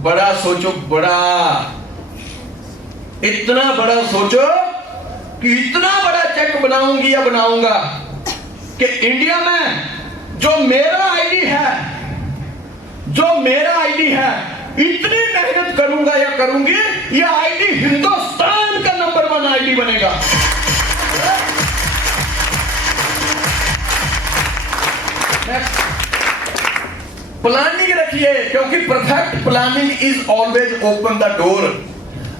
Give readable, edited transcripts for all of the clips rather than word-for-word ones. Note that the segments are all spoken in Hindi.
बड़ा सोचो, बड़ा, इतना बड़ा सोचो कि इतना बड़ा चेक बनाऊंगी या बनाऊंगा कि इंडिया में जो मेरा आईडी है, जो मेरा आईडी है, इतनी मेहनत करूंगा या करूंगी, यह आईडी हिंदुस्तान का नंबर 1 आईडी बनेगा। प्लानिंग रखिए, क्योंकि perfect planning is always open the door.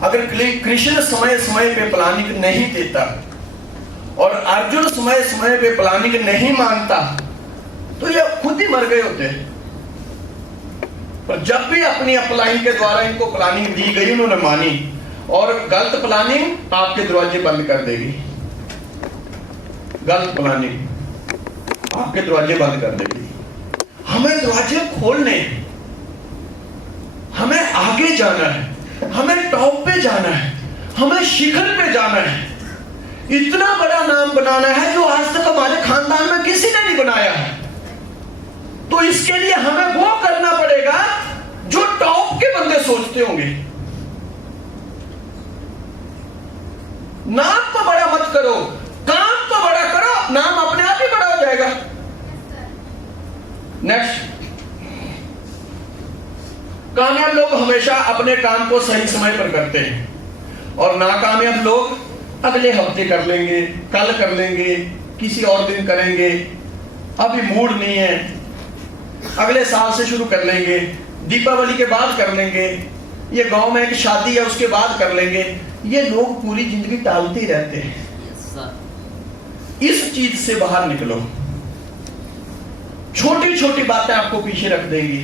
अगर कृष्ण समय समय पे प्लानिंग नहीं देता और अर्जुन समय समय पे प्लानिंग नहीं मानता तो ये खुद ही मर गए होते। पर जब भी अपनी अपलाइन के द्वारा इनको प्लानिंग दी गई, उन्होंने मानी, और गलत प्लानिंग आपके दरवाजे बंद कर देगी। गलत प्लानिंग आपके दरवाजे बंद कर देगी। हमें दरवाजे खोलने, हमें आगे जाना है, हमें टॉप पे जाना है, हमें शिखर पे जाना है, इतना बड़ा नाम बनाना है जो आज तक हमारे खानदान में किसी ने नहीं बनाया है। तो इसके लिए हमें वो करना पड़ेगा जो टॉप के बंदे सोचते होंगे। नाम तो बड़ा मत करो, काम तो बड़ा करो, नाम अपने आप ही बड़ा हो जाएगा। नेक्स्ट, कामयाब लोग हमेशा अपने काम को सही समय पर करते हैं और नाकामयाब लोग अगले हफ्ते कर लेंगे, कल कर लेंगे, किसी और दिन करेंगे, अभी मूड नहीं है, अगले साल से शुरू कर लेंगे, दीपावली के बाद कर लेंगे, ये गांव में एक शादी है उसके बाद कर लेंगे। ये लोग पूरी जिंदगी टालते ही रहते हैं। इस चीज से बाहर निकलो। छोटी छोटी बातें आपको पीछे रख देंगी।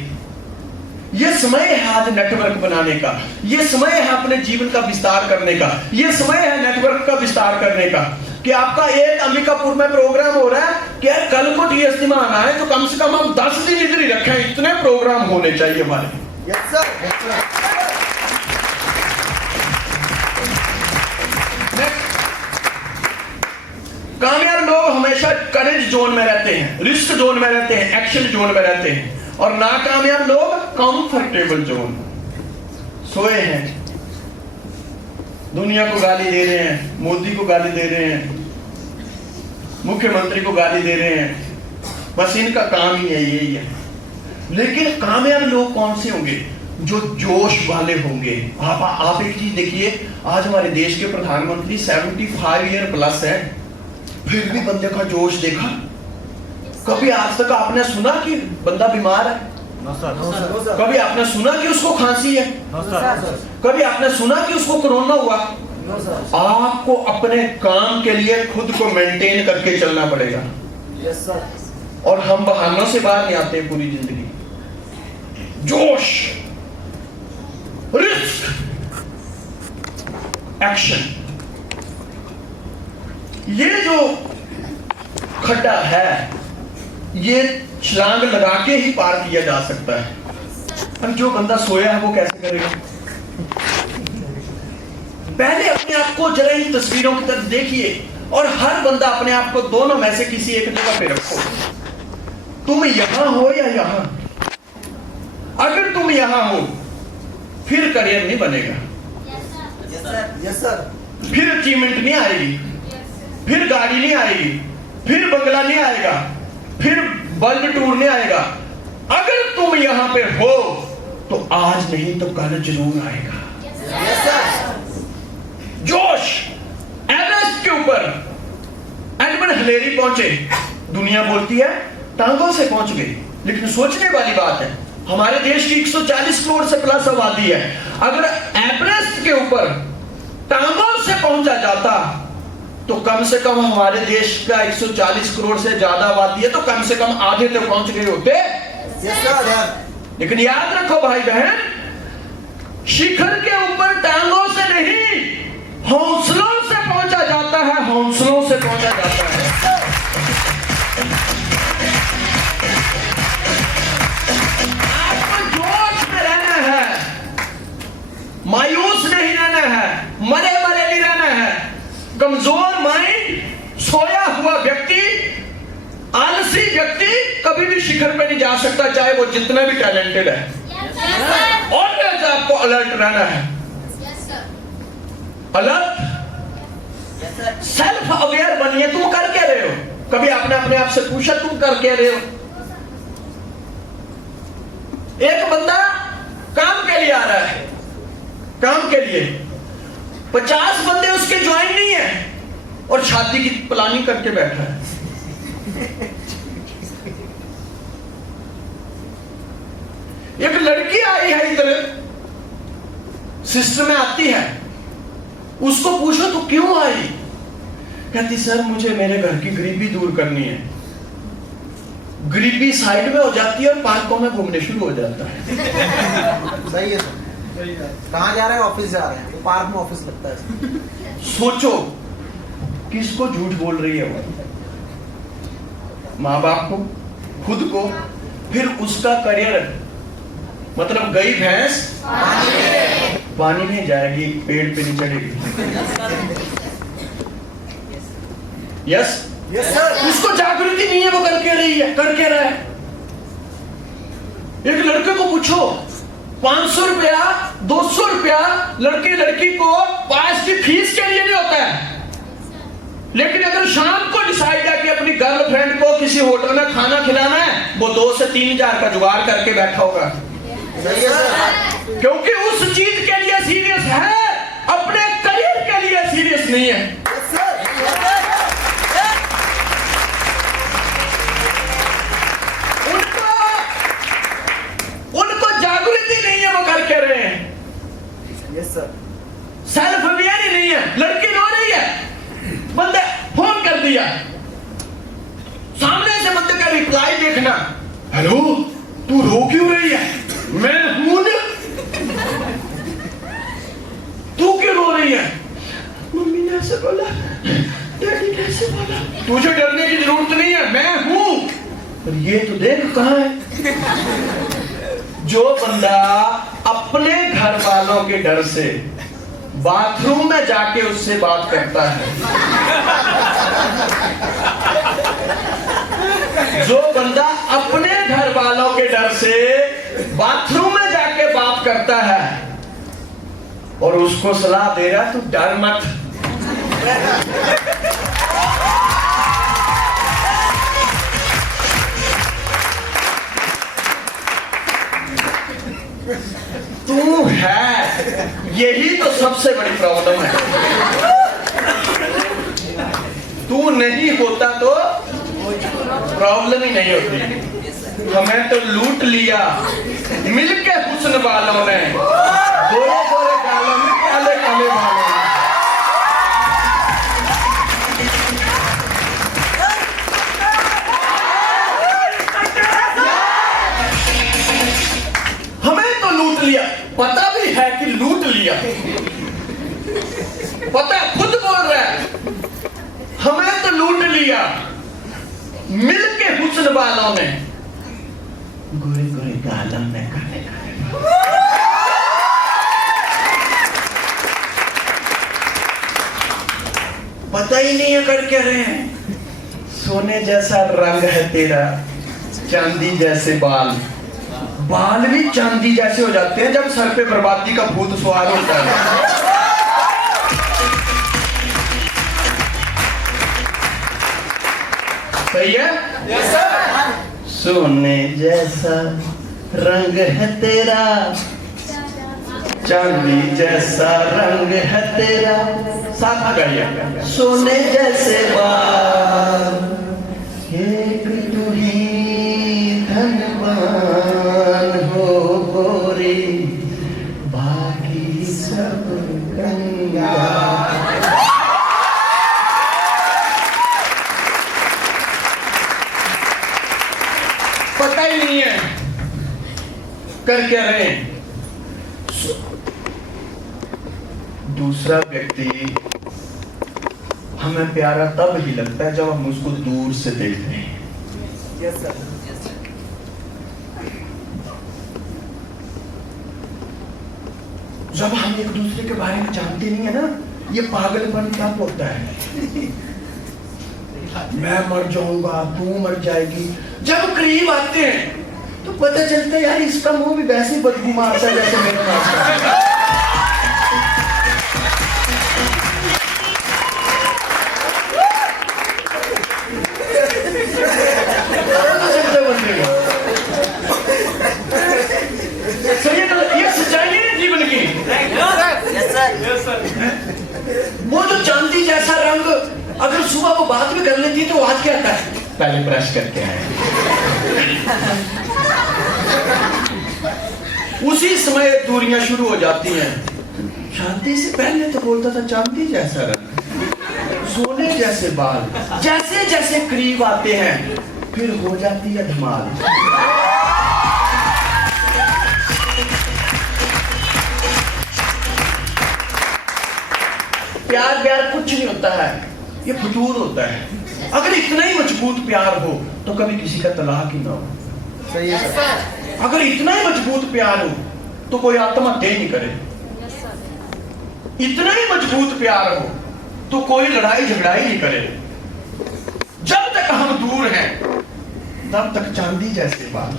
यह समय है आज नेटवर्क बनाने का, यह समय है अपने जीवन का विस्तार करने का, यह समय है नेटवर्क का विस्तार करने का। कि आपका एक अंबिकापुर में प्रोग्राम हो रहा है कि यार कल को टीएससी में आना है तो कम से कम हम 10 दिन इधर ही रखें, इतने प्रोग्राम होने चाहिए हमारे। Yes sir. कामयाब लोग हमेशा करेज जोन में रहते हैं, रिस्क जोन में रहते हैं, एक्शन जोन में रहते हैं, और नाकामयाब लोग कंफर्टेबल जोन, सोए हैं, दुनिया को गाली दे रहे हैं, मोदी को गाली दे रहे हैं, मुख्यमंत्री को गाली दे रहे हैं, बस इनका काम ही है, यही है। लेकिन कामयाब लोग कौन से होंगे? जो जोश वाले होंगे। आप एक चीज देखिए, आज हमारे देश के प्रधानमंत्री 75 ईयर प्लस है, फिर भी बंदे का जोश देखा? कभी आज तक आपने सुना कि बंदा बीमार है? कभी आपने सुना कि उसको खांसी है? कभी आपने सुना कि उसको कोरोना हुआ? आपको अपने काम के लिए खुद को मेंटेन करके चलना पड़ेगा। और हम बहानों से बाहर नहीं आते पूरी जिंदगी। जोश, रिस्क, एक्शन, ये जो खड्डा है ये छलांग लगा के ही पार किया जा सकता है। अब जो बंदा सोया है वो कैसे करेगा? पहले अपने आप को जरा इन तस्वीरों की तरफ देखिए और हर बंदा अपने आप को दोनों में से किसी एक जगह पे रखो। तुम यहां हो या यहां? अगर तुम यहां हो फिर करियर नहीं बनेगा, यस सर, फिर अचीवमेंट नहीं आएगी, फिर गाड़ी नहीं आएगी, फिर बंगला नहीं आएगा, फिर वर्ल्ड टूर नहीं आएगा। अगर तुम यहां पे हो तो आज नहीं तो कल जरूर आएगा। जोश, एवरेस्ट के ऊपर एडमंड हिलेरी पहुंचे, दुनिया बोलती है टांगों से पहुंच गई, लेकिन सोचने वाली बात है हमारे देश की 140 करोड़ से प्लस आबादी है। अगर एवरेस्ट के ऊपर टांगों से पहुंचा जाता तो कम से कम हमारे देश का 140 करोड़ से ज्यादा आबादी है, तो कम से कम आधे तक पहुंच गए होते। लेकिन याद रखो भाई बहन, शिखर के ऊपर टांगों से नहीं हौसलों से पहुंचा जाता है, हौसलों से पहुंचा जाता है। आपको जोश में रहना है, मायूस नहीं रहना है, मरे मरे नहीं रहना है। कमजोर माइंड, सोया हुआ व्यक्ति, आलसी व्यक्ति कभी भी शिखर पे नहीं जा सकता, चाहे वो जितना भी टैलेंटेड है। और क्या अलर्ट रहना है। अलर्ट, सेल्फ अवेयर बनिए। तुम कर क्या रहे हो? कभी आपने अपने आप से पूछा तुम कर क्या रहे हो? एक बंदा काम के लिए आ रहा है, काम के लिए 50 बंदे उसके ज्वाइन नहीं है और शादी की प्लानिंग करके बैठा है। एक लड़की आई है इधर, सिस्टर में आती है, उसको पूछो तो क्यों आई? कहती सर मुझे मेरे घर की गरीबी दूर करनी है। गरीबी साइड में हो जाती है और पार्कों में घूमने शुरू हो जाता है। सही है सर। कहाँ जा रहे हैं? ऑफिस जा रहे हैं तो पार्क में ऑफिस लगता है। सोचो किसको झूठ बोल रही है वो? माँ बाप को, खुद को, फिर उसका करियर। मतलब गई भैंस पानी में जाएगी, पेड़ पे नहीं चढ़ेगी। Yes yes sir. उसको जागृति नहीं है, वो करके रही है, करके रहा है। एक लड़के को पूछो 500 रुपया 200 रुपया लड़के लड़की को पास की फीस के लिए नहीं होता है, लेकिन अगर शाम को डिसाइड है कि अपनी गर्लफ्रेंड को किसी होटल में खाना खिलाना है, वो 2 से 3 हजार का जुगाड़ करके बैठा होगा। क्योंकि उस चीज के लिए सीरियस है, अपने करियर के लिए सीरियस नहीं है। उनको जागृति नहीं है, वो करके रहे हैं। Yes sir. सेल्फ अवेयर ही नहीं है। लड़की रो रही है, बंदे फोन कर दिया, सामने से बंदे का रिप्लाई देखना, हेलो तू रो क्यों रही है? मैं हूं ना। तू क्यों रो रही है? मम्मी ने ऐसे बोला, डैडी ने ऐसे बोला। तुझे डरने की जरूरत नहीं है, मैं हूं। और ये तो देख कहां है। जो बंदा अपने घर वालों के डर से बाथरूम में जाके उससे बात करता है, जो बंदा अपने घर वालों के डर से बाथरूम में जाके बात करता है और उसको सलाह दे रहा तू डर मत, तू है। यही तो सबसे बड़ी प्रॉब्लम है। तू नहीं होता तो प्रॉब्लम ही नहीं होती। हमें तो लूट लिया मिलके हुस्न वालों ने, गोरे गोरे गालों में, काले काले बालों में। हमें तो लूट लिया, पता भी है कि लूट लिया, पता है, खुद बोल रहा है हमें तो लूट लिया मिलके हुस्न वालों ने, गोरे गोरे गालों में, काले काले। पता ही नहीं है कर क्या रहे हैं। सोने जैसा रंग है तेरा, चांदी जैसे बाल, बाल भी चांदी जैसे हो जाते हैं जब सर पे बर्बादी का भूत सवार होता है। सही है? Yes sir. सोने जैसा रंग है तेरा, चांदी जैसा रंग है तेरा, साथ गाइए। सोने जैसे बाल, एक तू ही धनवान हो गोरी, बाकी सब गंगा। पता ही नहीं है कर क्या रहे हैं। दूसरा व्यक्ति हमें प्यारा तब ही लगता है जब हम उसको दूर से देखते हैं। Yes sir. जब हम एक दूसरे के बारे में जानते नहीं है ना, ये पागलपन तब होता है। मैं मर जाऊंगा, तू मर जाएगी। जब करीब आते हैं तो पता चलता है यार इसका मुंह भी वैसे ही बदबू मारता है जैसे मेरा मारता है। पता चलता है बंदे को। सही है, ये सच्चाई नहीं है जीवन की। वो जो चांदी जैसा रंग, अगर सुबह वो बात भी कर लेती है तो आज क्या आता है, पहले ब्रश करके आए। उसी समय दूरियां शुरू हो जाती हैं। शादी से पहले तो बोलता था चांदी जैसा रंग, सोने जैसे बाल, जैसे जैसे करीब आते हैं फिर हो जाती है धमाल। प्यार प्यार कुछ नहीं होता है, ये फतूर होता है। अगर इतना ही मजबूत प्यार हो तो कभी किसी का तलाक ही ना हो। सही है सर। अगर इतना ही मजबूत प्यार हो तो कोई आत्महत्या ही नहीं करे। इतना ही मजबूत प्यार हो तो कोई लड़ाई झगड़ा ही नहीं करे। जब तक हम दूर हैं तब तक चांदी जैसे बाल,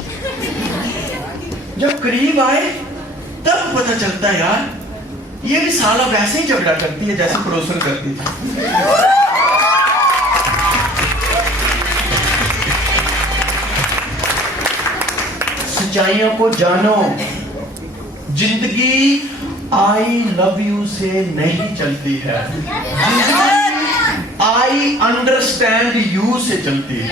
जब करीब आए तब पता चलता है यार ये भी साला वैसे ही झगड़ा करती है जैसे पड़ोसन करती थी। सच्चाइयों को जानो। जिंदगी आई लव यू से नहीं चलती है, आई अंडरस्टैंड यू से चलती है।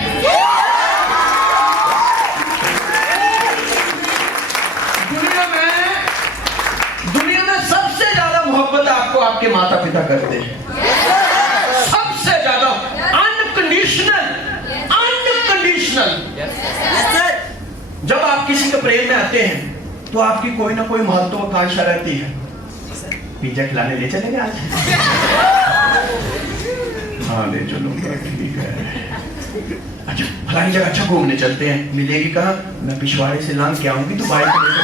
दुनिया में सबसे ज्यादा मोहब्बत आपको आपके माता पिता करते हैं, सबसे ज्यादा अनकंडीशनल। जब आप किसी के प्रेम में आते हैं तो आपकी कोई ना कोई महत्वाकांक्षा रहती है। पिज्जा खिलाने ले चलेंगे आज? हाँ ले चलूंगा, ठीक है। अच्छा फलानी जगह अच्छा घूमने चलते हैं, मिलेगी कहाँ? मैं पिछवाड़े से लांग के आऊंगी तो बाइक लेकर।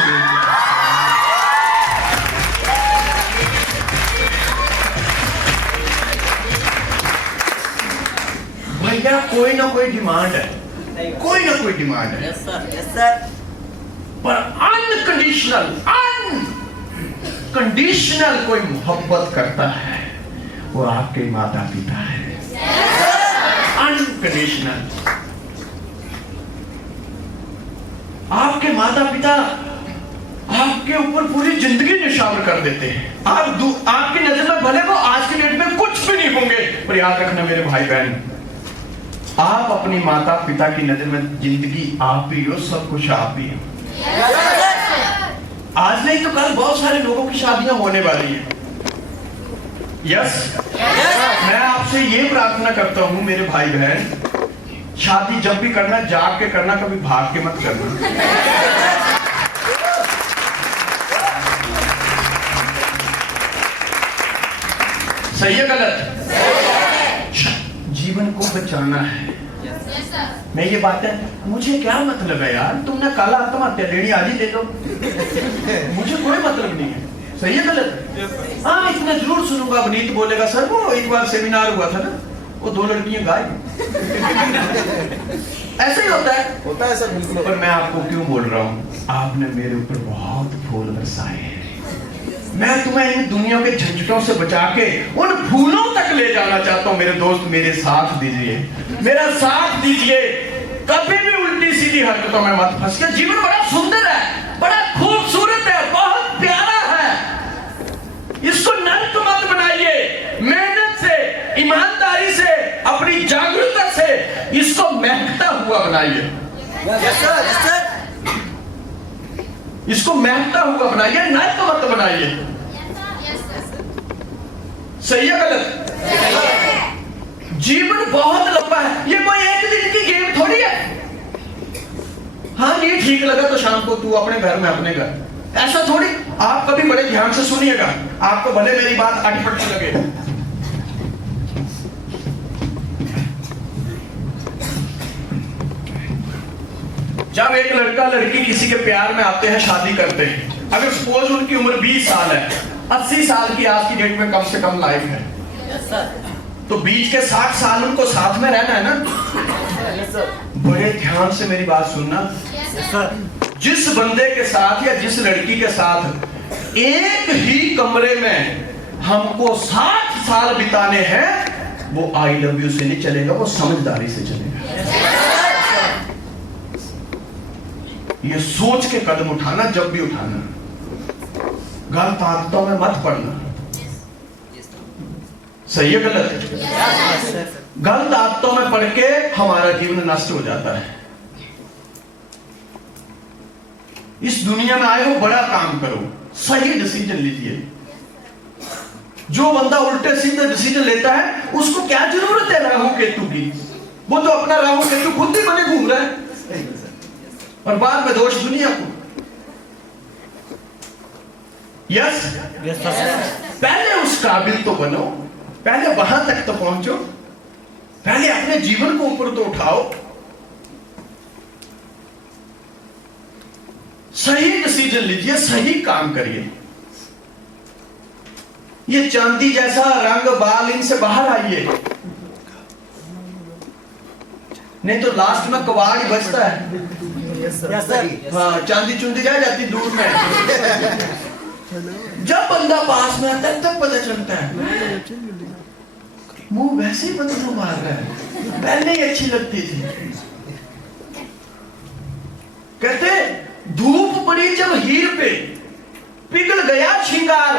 भैया कोई ना कोई डिमांड है, कोई ना कोई डिमांड है। Yes sir. पर अनकंडीशनल कोई मोहब्बत करता है वो आपके माता पिता है। अनकंडीशनल। आपके माता पिता आपके ऊपर पूरी जिंदगी निशावर कर देते हैं। आपकी नजर में भले वो आज की डेट में कुछ भी नहीं होंगे, पर याद रखना मेरे भाई बहन, आप अपनी माता पिता की नजर में जिंदगी आप ही हो, सब कुछ आप ही हो। आज नहीं तो कल बहुत सारे लोगों की शादियां होने वाली हैं। यस, मैं आपसे ये प्रार्थना करता हूं मेरे भाई बहन, शादी जब भी करना जाग के करना, कभी भाग के मत करना। सही है गलत? जीवन को बचाना है। मैं ये बात है, मुझे क्या मतलब है यार, तुमने कल आत्महत्या लेनी आज ही ले लो, मुझे कोई मतलब नहीं है। सही है गलत? हाँ इतना जरूर सुनूंगा। अवनीत बोलेगा सर वो एक बार सेमिनार हुआ था ना, वो 2 लड़कियां गायब। ऐसे ही होता है सर, बिल्कुल। पर मैं आपको क्यों बोल रहा हूँ, आपने मेरे ऊपर बहुत फूल बरसाए हैं। मैं तुम्हें इन दुनिया के झंझटों से बचा के उन फूलों तक ले जाना चाहता हूं। मेरे दोस्त मेरे साथ दीजिए, मेरा साथ दीजिए। कभी भी उल्टी सीधी हरकतों में मत फंसिए। जीवन बड़ा सुंदर है, बड़ा खूबसूरत है, बहुत प्यारा है। इसको नर्क मत बनाइए। मेहनत से, ईमानदारी से, अपनी जागरूकता से इसको महकता हुआ बनाइए। इसको महकता हुआ बनाइए, नर्क मत बनाइए। सही है गलत? जीवन बहुत लंबा है, ये कोई एक दिन की गेम थोड़ी है। हाँ ये ठीक लगा तो शाम को तू अपने घर में अपने घर, ऐसा थोड़ी। आप कभी बड़े ध्यान से सुनिएगा, आपको भले मेरी बात अटपट लगे। जब एक लड़का लड़की किसी के प्यार में आते हैं, शादी करते हैं, अगर सपोज उनकी उम्र 20 साल है, 80 साल की आज की डेट में कम से कम लाइफ है, तो बीच के 60 साल उनको साथ में रहना है ना। बड़े ध्यान से मेरी बात सुनना। जिस बंदे के साथ या जिस लड़की के साथ एक ही कमरे में हमको 60 साल बिताने हैं, वो आई लव यू से नहीं चलेगा, वो समझदारी से चलेगा। ये सोच के कदम उठाना, जब भी उठाना। गलत आदतों में मत पड़ना। सही है गलत? गलत आदतों में पड़ के हमारा जीवन नष्ट हो जाता है। इस दुनिया में आए हो, बड़ा काम करो, सही डिसीजन लीजिए। जो बंदा उल्टे सीधे डिसीजन लेता है, उसको क्या जरूरत है राहु केतु की? वो तो अपना राहु केतु खुद ही बने घूम रहा है, और बाद में दोष दुनिया को। यस, पहले उस काबिल तो बनो, पहले वहां तक तो पहुंचो, पहले अपने जीवन को ऊपर तो उठाओ, सही डिसीजन लीजिए, सही काम करिए। ये चांदी जैसा रंग बाल, इनसे बाहर आइए, नहीं तो लास्ट में कबाड़ ही बचता है। हाँ, चांदी चुंदी जा जाती दूर में। जब बंदा पास में आता है तब पता चलता है। मुंह वैसे ही बंदा मार रहा है, पहले ही अच्छी लगती थी। कहते धूप पड़ी जब हीर पे, पिघल गया श्रृंगार,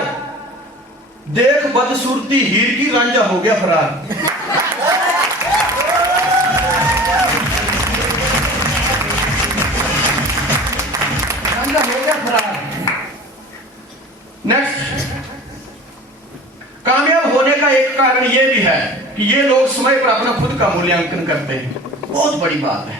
देख बदसूरती हीर की, रांझा हो गया फरार। रांझा हो गया फरार। नेक्स्ट, कामयाब होने का एक कारण यह भी है कि ये लोग समय पर अपना खुद का मूल्यांकन करते हैं। बहुत बड़ी बात है।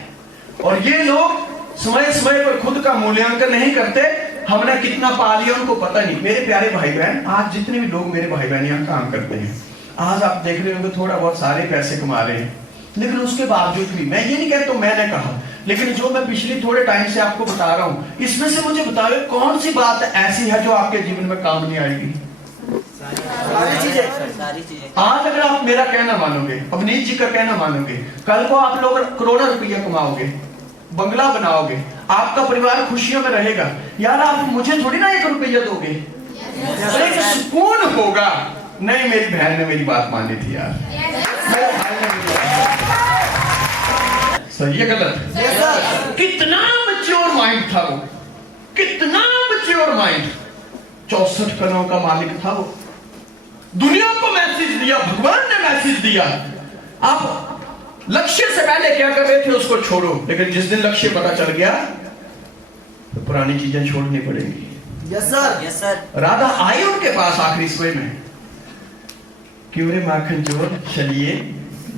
और ये लोग समय समय पर खुद का मूल्यांकन नहीं करते। हमने कितना पा लिया उनको पता नहीं। मेरे प्यारे भाई बहन, आज जितने भी लोग मेरे भाई बहन यहाँ काम करते हैं, आज आप देख रहे होंगे थोड़ा बहुत सारे पैसे कमा रहे हैं, लेकिन उसके बावजूद भी, मैं ये नहीं कहता मैंने कहा, लेकिन जो मैं पिछले थोड़े टाइम से आपको बता रहा हूँ, इसमें से मुझे बताओ कौन सी बात ऐसी है जो आपके जीवन में काम नहीं आएगी? सारी चीजें। आज अगर आप मेरा कहना मानोगे, अवनीत जी का कहना मानोगे, कल को आप लोग करोड़ों रुपया कमाओगे, बंगला बनाओगे, आपका परिवार खुशियों में रहेगा। यार आप मुझे थोड़ी ना 1 रुपया दोगे, एक सुकून होगा। नहीं, मेरी बहन ने मेरी बात मानी थी यार, मेरे भाई ने मेरी बात। सही है गलत? कितना मैच्योर माइंड था वो, कितना मैच्योर माइंड। 64 करोड़ का मालिक था वो। दुनिया को मैसेज दिया, भगवान ने मैसेज दिया। आप लक्ष्य से पहले क्या कर रहे थे उसको छोड़ो, लेकिन जिस दिन लक्ष्य पता चल गया तो पुरानी चीजें छोड़नी पड़ेगी। Yes sir, yes sir. Radha आई उनके पास आखिरी समय में, क्यों रे माखन चोर, चलिए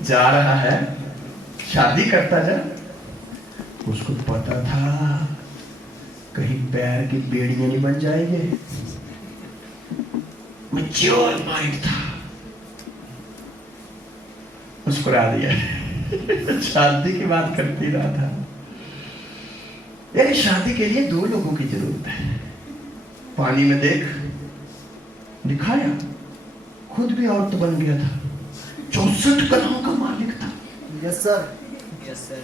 जा रहा है, शादी करता जा। उसको पता था कहीं पैर की बेड़ियां नहीं बन जाएंगे। मैच्योर माइंड था, मुस्कुरा दिया। शादी की बात करती रहा था। यार शादी के लिए 2 लोगों की जरूरत है। पानी में देख दिखाया, खुद भी औरत बन गया था। 64 करोड़ का मालिक था। Yes sir, yes sir.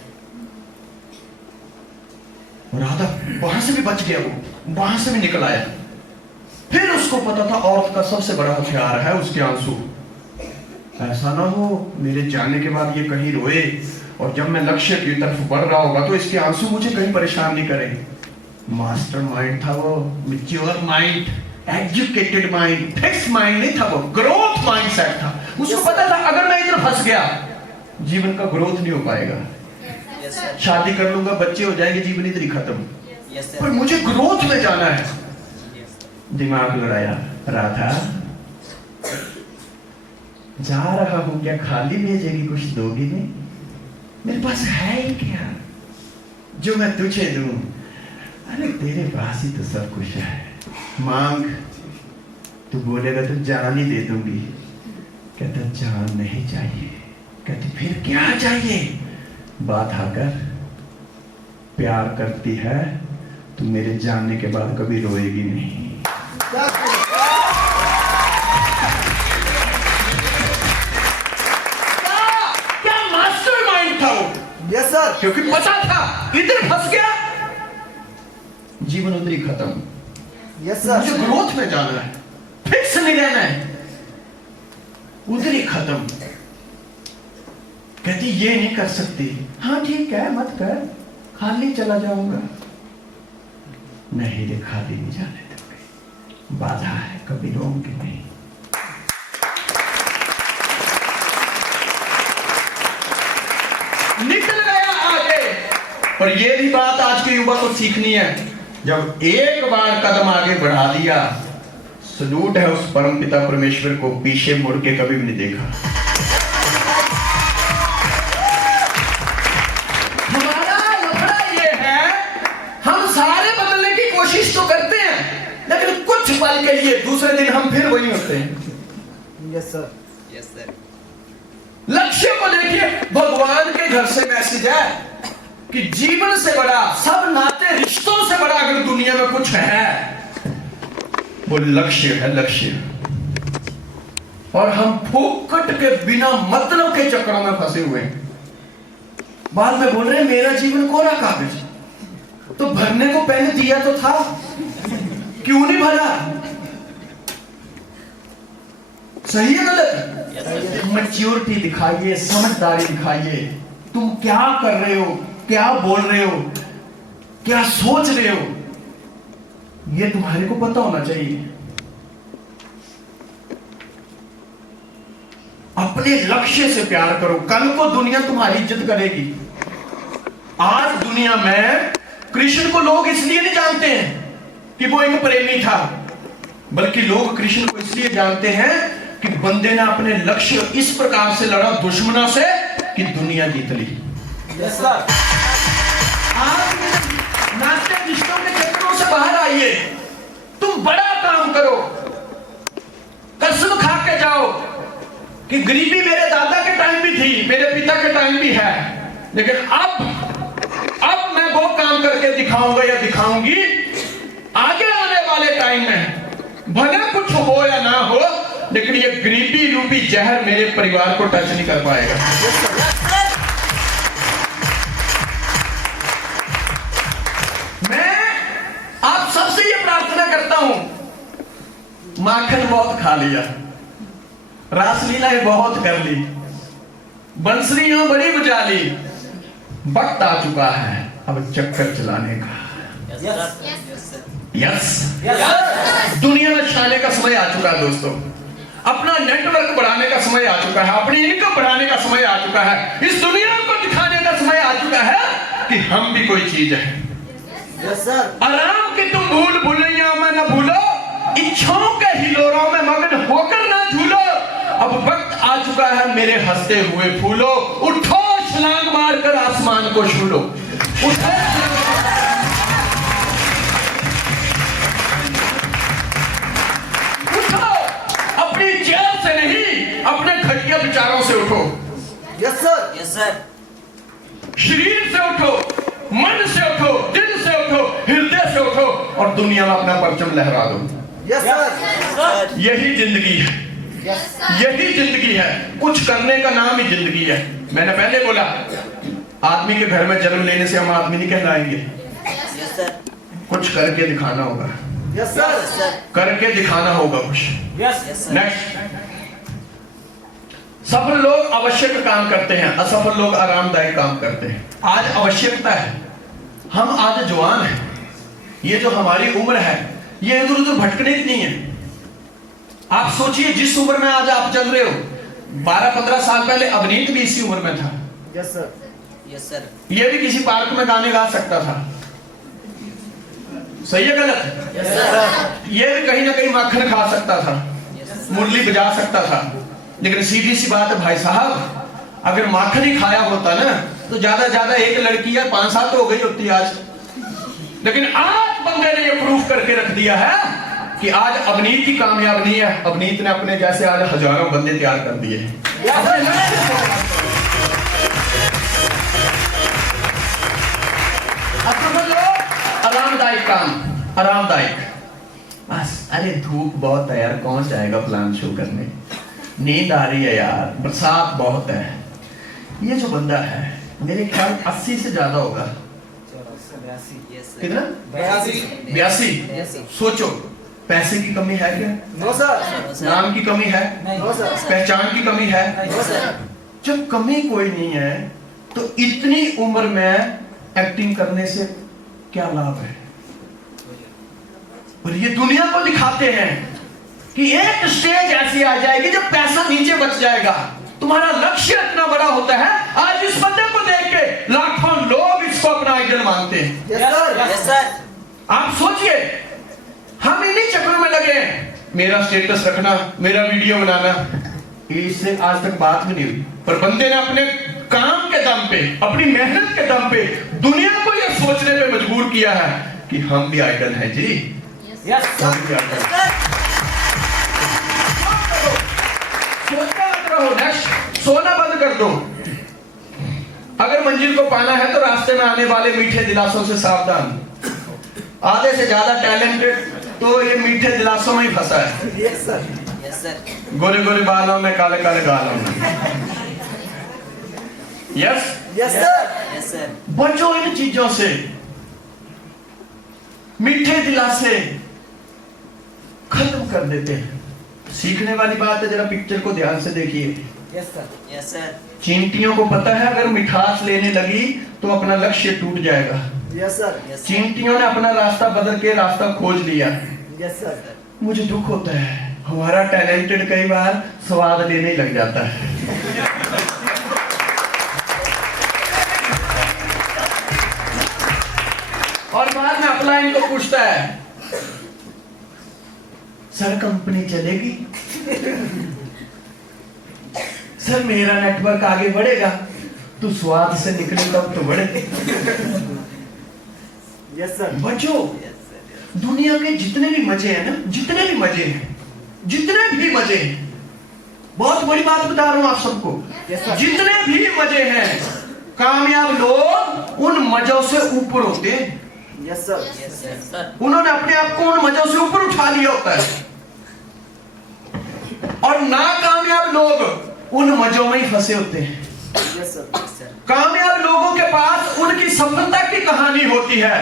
Radha वहां से भी बच गया, वो वहां से भी निकल आया। फिर उसको पता था औरत का सबसे बड़ा हथियार है उसके आंसू। ऐसा ना हो मेरे जाने के बाद ये कहीं रोए, और जब मैं लक्ष्य की तरफ बढ़ रहा होगा तो इसके आंसू मुझे कहीं परेशान नहीं करेंगे। मास्टर माइंड था वो, mature mind, educated mind, fix mind नहीं था वो, ग्रोथ माइंड सेट था। उसको पता था अगर मैं इधर फंस गया जीवन का ग्रोथ नहीं हो पाएगा। शादी कर लूंगा, बच्चे हो जाएंगे, जीवन इधर ही खत्म। पर मुझे ग्रोथ में जाना है। दिमाग लड़ाया, राधा जा रहा हूं, क्या खाली भेजेगी, कुछ दोगी नहीं? मेरे पास है ही क्या जो मैं तुझे दूं? अरे तेरे पास ही तो सब कुछ है, मांग। तू बोलेगा तो जान ही दे दूंगी। कहता जान नहीं चाहिए। कहती फिर क्या चाहिए? बात आकर प्यार करती है तो मेरे जानने के बाद कभी रोएगी नहीं। क्या मास्टर माइंड था वो। Yes sir. क्योंकि पता था इधर फंस गया जीवन उधर ही खत्म। यस मुझे सर। ग्रोथ में जाना है, फिक्स नहीं रहना है, उधर ही खत्म। कहती ये नहीं कर सकती, हाँ ठीक है मत कर, खाली चला जाऊंगा। नहीं रे, खाली नहीं जाने दोगे, बाधा है, कभी रोंगे नहीं। निकल गया आगे। और ये भी बात आज के युवा को सीखनी है, जब एक बार कदम आगे बढ़ा दिया, सलूट है उस परम पिता परमेश्वर को, पीछे मुड़ के कभी भी नहीं देखा। हमारा लफड़ा ये है, हम सारे बदलने की कोशिश तो करते हैं, लेकिन कुछ पल के लिए दूसरे दिन हम फिर वही होते हैं। Yes sir. Yes sir. लक्ष्य को देखिए, भगवान के घर से मैसेज है कि जीवन से बड़ा, सब नाते रिश्तों से बड़ा अगर दुनिया में कुछ है, वो लक्ष्य है, लक्ष्य। और हम फोकट के बिना मतलब के चक्रों में फंसे हुए हैं। बाद में बोल रहे हैं मेरा जीवन कोरा कागज, तो भरने को पहले दिया तो था, क्यों नहीं भरा? सही है गलत? मैच्योरिटी दिखाइए, समझदारी दिखाइए। तुम क्या कर रहे हो, क्या बोल रहे हो, क्या सोच रहे हो, ये तुम्हारे को पता होना चाहिए। अपने लक्ष्य से प्यार करो, कल को दुनिया तुम्हारी इज्जत करेगी। आज दुनिया में कृष्ण को लोग इसलिए नहीं जानते हैं कि वो एक प्रेमी था, बल्कि लोग कृष्ण को इसलिए जानते हैं कि बंदे ने अपने लक्ष्य इस प्रकार से लड़ा दुश्मनों से कि दुनिया जीत ली। Yes sir. आप नाते रिश्तों के चक्रों से बाहर आइए, तुम बड़ा काम करो। कसम खा के जाओ कि गरीबी मेरे दादा के टाइम भी थी, मेरे पिता के टाइम भी है, लेकिन अब मैं वो काम करके दिखाऊंगा या दिखाऊंगी आगे आने वाले टाइम में, भले कुछ हो या ना हो, लेकिन ये गरीबी रूपी जहर मेरे परिवार को टच नहीं कर पाएगा। मैं आप सबसे ये प्रार्थना करता हूं, माखन बहुत खा लिया, रासलीलाएं बहुत कर ली, बंसुरियां बड़ी बजा ली, वक्त आ चुका है अब चक्कर चलाने का। यस, दुनिया में छाने का समय आ चुका है दोस्तों, अपना नेटवर्क बढ़ाने का समय आ चुका है, अपनी इनकम बढ़ाने का समय आ चुका है, इस दुनिया को दिखाने का समय आ चुका है कि हम भी कोई चीज है। Yes sir. आराम की तुम भूल भुलैया में न भूलो, इच्छाओं के हिलोरों में मगन होकर ना झूलो। अब वक्त आ चुका है मेरे हंसते हुए फूलो, उठो छलांग मारकर आसमान को छू लो। उठो, अपनी जेल से नहीं, अपने घटिया विचारों से उठो। Yes sir. Yes sir. शरीर से उठो, मन से उठो, दिल से उठो, हृदय से उठो और दुनिया में अपना परचम लहरा दो। Yes sir. यही जिंदगी है, यही जिंदगी है, कुछ करने का नाम ही जिंदगी है। मैंने पहले बोला, आदमी के घर में जन्म लेने से हम आदमी नहीं कहलाएंगे, यस सर। कुछ करके दिखाना होगा। Yes sir. करके दिखाना होगा कुछ। यस। Yes sir. नेक्स्ट, सफल लोग आवश्यक काम करते हैं, असफल लोग आरामदायक काम करते हैं। आज आवश्यकता है, हम आज जवान हैं, ये जो हमारी उम्र है ये इधर उधर भटकने की नहीं है। आप सोचिए जिस उम्र में आज आप चल रहे हो, 12-15 साल पहले अवनीत भी इसी उम्र में था। Yes sir. Yes sir. ये भी किसी पार्क में गाने गा सकता था, सही है गलत? Yes sir. ये भी कहीं ना कहीं माखन खा सकता था, मुरली बजा सकता था, लेकिन सीधी सी बात है भाई साहब, अगर माखन ही खाया होता ना तो ज्यादा ज्यादा एक लड़की या 5-7 हो गई होती आज। लेकिन आज बंदे ने ये प्रूफ करके रख दिया है कि आज अवनीत की कामयाब नहीं है, अवनीत ने अपने जैसे आज हजारों बंदे तैयार कर दिए हैं। आरामदायक काम, आरामदायक, बस। अरे धूप बहुत है यार, कौन जाएगा प्लान शो करने, नींद आ रही है यार, बरसात बहुत है। ये जो बंदा है मेरे ख्याल 80 से ज्यादा होगा, Yes, sir. कितना? 82। 82। सोचो, पैसे की कमी है क्या? No sir. No, sir. नाम की कमी है? No sir. पहचान की कमी है? No sir. जब कमी कोई नहीं है तो इतनी उम्र में एक्टिंग करने से क्या लाभ है? और ये दुनिया को दिखाते हैं कि एक स्टेज ऐसी आ जाएगी जब पैसा नीचे बच जाएगा। तुम्हारा लक्ष्य इतना बड़ा होता है, आज इस बंदे को देख के लाखों लोग इसको अपना आइडल मानते हैं। Yes sir. Yes, sir. आप सोचिए, हम इन्हीं चक्रों में लगे हैं, मेरा स्टेटस रखना, मेरा वीडियो बनाना, इससे आज तक बात भी नहीं हुई। पर बंदे ने अपने काम के दम पे, अपनी मेहनत के दम पे दुनिया को यह सोचने पे मजबूर किया है कि हम भी आइडल हैं जी। यस हम सर। भी आइडल हैं। सोचना मत रहो, नेक्स्ट सोना बंद कर दो। अगर मंजिल को पाना है तो रास्ते में आने वाले मीठे दिलासों से सावधान। आधे से ज्यादा टैलेंटेड तो ये मीठे दिलासों में ही फंसा है। Yes sir. Yes, sir. गोरे गोरे बालों में, काले काले गालों में। Yes, yes sir. Yes, sir. बचो इन चीजों से। मीठे दिलासे खत्म कर देते हैं। सीखने वाली बात है, जरा पिक्चर को ध्यान से देखिए। Yes sir. Yes, sir. चींटियों को पता है अगर मिठास लेने लगी तो अपना लक्ष्य टूट जाएगा। Yes sir. Yes, sir. चींटियों ने अपना रास्ता बदल के रास्ता खोज लिया। Yes sir. मुझे दुख होता है, हमारा टैलेंटेड कई बार स्वाद लेने ही लग जाता है। और बाद में अपलाइन को पूछता है, सर कंपनी चलेगी? सर मेरा नेटवर्क आगे बढ़ेगा? तू स्वाद से निकले तब तो बढ़े। Yes sir. बचो, Yes, sir. दुनिया के जितने भी मजे हैं ना, जितने भी मजे हैं, जितने भी मजे हैं, बहुत बड़ी बात बता रहा हूं आप सबको, Yes, sir. जितने भी मजे हैं, कामयाब लोग उन मजों से ऊपर होते हैं। Yes sir. Yes, sir. उन्होंने अपने आप को उन मजों से ऊपर उठा लिया होता है। और नाकामयाब लोग उन मजों में ही फंसे होते हैं। Yes sir. Yes, sir. कामयाब लोगों के पास उनकी सफलता की कहानी होती है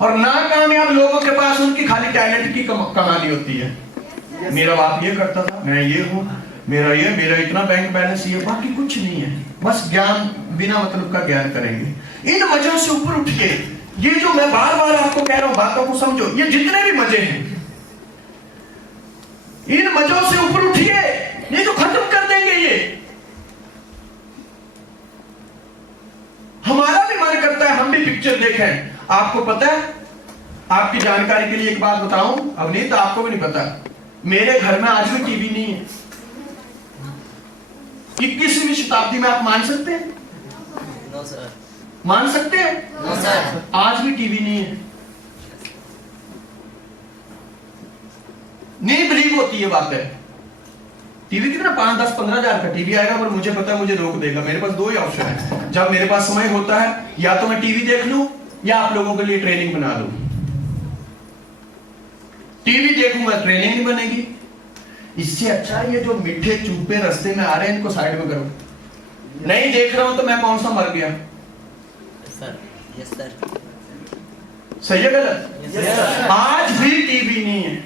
और नाकामयाब लोगों के पास उनकी खाली टैलेंट की कहानी होती है। मेरा बाप ये करता था, मैं ये हूँ, मेरा इतना बैंक बैलेंस, ये बाकी कुछ नहीं है। बस ज्ञान, बिना मतलब का ज्ञान करेंगे। इन मजों से ऊपर उठ के, ये जो मैं बार बार आपको कह रहा हूं, बातों को समझो, ये जितने भी मजे हैं, इन मजों से ऊपर उठिए, ये तो खत्म कर देंगे। ये हमारा भी मन करता है हम भी पिक्चर देखें। आपको पता है, आपकी जानकारी के लिए एक बात बताऊं, अब नहीं तो आपको भी नहीं पता, मेरे घर में आज भी टीवी नहीं है। 21वीं शताब्दी में आप मान सकते हैं? No, sir. मान सकते हैं? No, sir. आज भी टीवी नहीं है। नहीं बिलीव होती है बात है। टीवी कितना 5, 10, 15 हजार का टीवी आएगा, पर मुझे पता है मुझे रोक देगा। मेरे पास दो ही ऑप्शन है, जब मेरे पास समय होता है, या तो मैं टीवी देख लूं या आप लोगों के लिए ट्रेनिंग बना दूं। टीवी देखूंगा, ट्रेनिंग नहीं बनेगी। इससे अच्छा ये जो मीठे चूपे रास्ते में आ रहे हैं, इनको साइड में करो। नहीं देख रहा हूं तो मैं कौन सा मर गया? Yes, sir. Yes, sir. सही है गलत? Yes, sir. आज भी टीवी नहीं है।